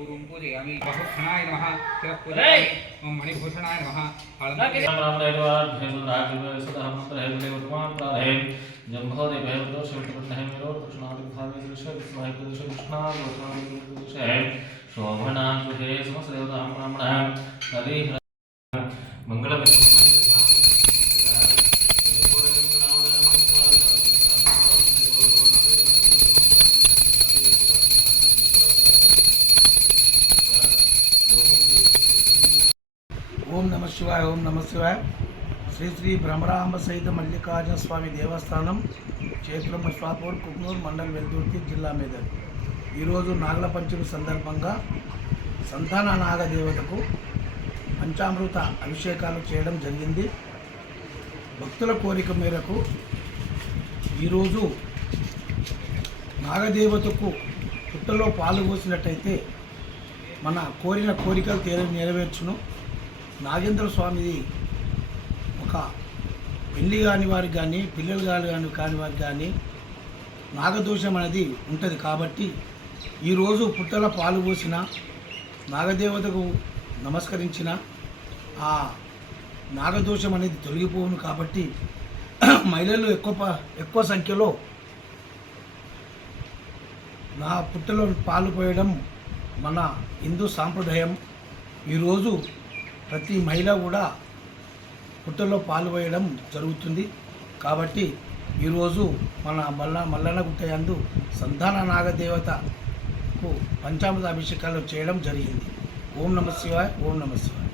పూర్వం పూజయామి బహుభూషణాయ నమ శివ పూజయామి ఓం మణిభూషణాయ నమ జంభోది భైరవదోష విట్టుకుంటే మీరు కృష్ణాది భావి దృశ్య విశ్వాహి ప్రదేశ కృష్ణాది వర్తమాన ప్రదేశ శోభనా గృహే మంగళ ఓం నమ శివాయ ఓం నమ శివాయ. శ్రీ శ్రీ భ్రమరాంబ సహిత మల్లికార్జున స్వామి దేవస్థానం చేతులమ్మ స్వాపూర్ కుక్నూరు మండలం వెల్దుర్తి జిల్లా మీద. ఈరోజు నాగల పంచమి సందర్భంగా సంతాన నాగదేవతకు పంచామృత అభిషేకాలు చేయడం జరిగింది. భక్తుల కోరిక మేరకు ఈరోజు నాగదేవతకు పుట్టలో పాలు పోసినట్టయితే మన కోరిన కోరికలు తీర నెరవేర్చును. నాగేంద్ర స్వామిది ఒక పెళ్ళి కాని వారికి కానీ పిల్లలు కాని కానీ కాని వారికి కానీ నాగదోషం అనేది ఉంటుంది. కాబట్టి ఈరోజు పుట్టల పాలు పోసిన నాగదేవతకు నమస్కరించిన ఆ నాగదోషం అనేది తొలగిపోవును. కాబట్టి మహిళలు ఎక్కువ ప- ఎక్కువ సంఖ్యలో నా పుట్టలో పాలు పోయడం మన హిందూ సాంప్రదాయం. ఈరోజు ప్రతి మహిళ కూడా పుట్టలో పాలు పోయడం జరుగుతుంది. కాబట్టి ఈరోజు మన మల్ల మల్లన్న గుట్టయందు సంతాన నాగదేవతకు పంచామృత అభిషేకాలు చేయడం జరిగింది. ఓం నమ శివాయ ఓం నమ శివాయ.